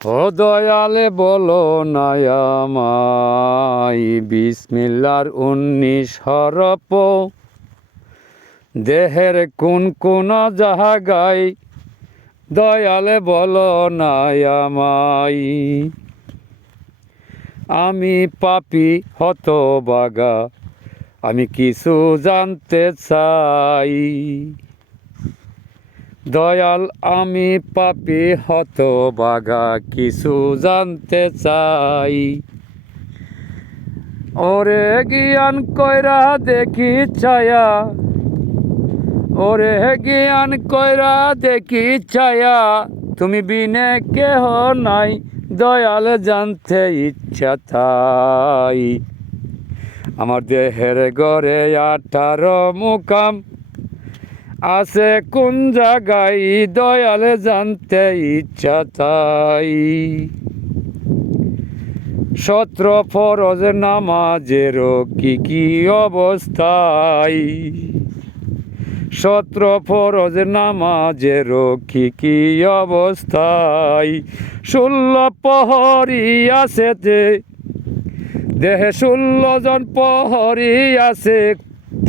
ও দয়ালে বলো না আমায় বিসমিল্লার 19 হরফ দেহের কোন কোন জায়গায় দয়ালে বলো না আমায়। আমি পাপী হতভাগা, আমি কিছু জানতে চাই। দয়াল আমি পাপী হতভাগা, কিছু জানতে চাই। ওরে জ্ঞান কইরা দেখি ছায়া, ওরে জ্ঞান কইরা দেখি ছায়া, তুমি বিনে কেহ নাই, দয়াল জানতে ইচ্ছা তাই। আমার দেহের গড়ে 18 মুকাম আছে কোন জায়গায়, দয়াল জানতে ইচ্ছা তাই। 17 ফরজ নামাজেরও কি অবস্থায়, 17 ফরজ নামাজেরও কি অবস্থায়। 16 প্রহরী আছে দেহে, 16 জন প্রহরী আছে,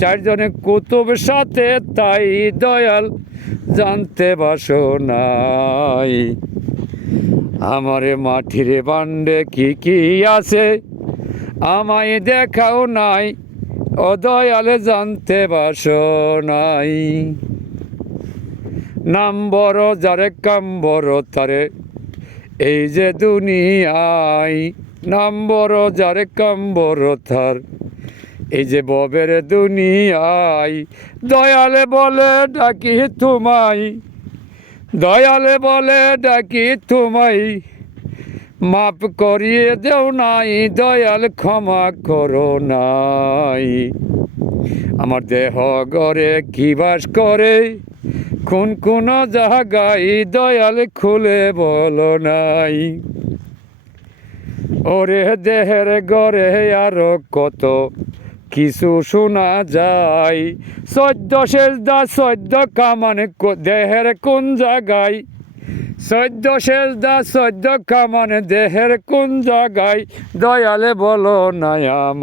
4 জনে কুতুব সাথে তাই, দয়াল জানতে বাসো নাই। আমারে মাটির বান্ডে কি আছে, আমায় দেখাও নাই, ও দয়ালে জানতে বাসো নাই। নাম বড় যারে কাম বড় তারে এই যে দুনিয়ায়, নাম বড় যারে কাম বড় তার এই যে ববের দুনিয়ায়। দয়ালে বলে ডাকি তোমায়, দয়ালে বলে ডাকি তোমায়, মাপ করিয়ে দেও নাই, দয়াল ক্ষমা করো নাই। আমার দেহ গড়ে কি বাস করে কোন জায়গায়, দয়াল খুলে বলো নাই। ওরে দেহের গড়ে আরো কত কিছু শোনা যায়, 14 সেজদা 14 কামান দেহের কোন জায়গায়, 14 সেজদা 14 কামান দেহের কোন জায়গায়, দয়ালে বলো না আমার।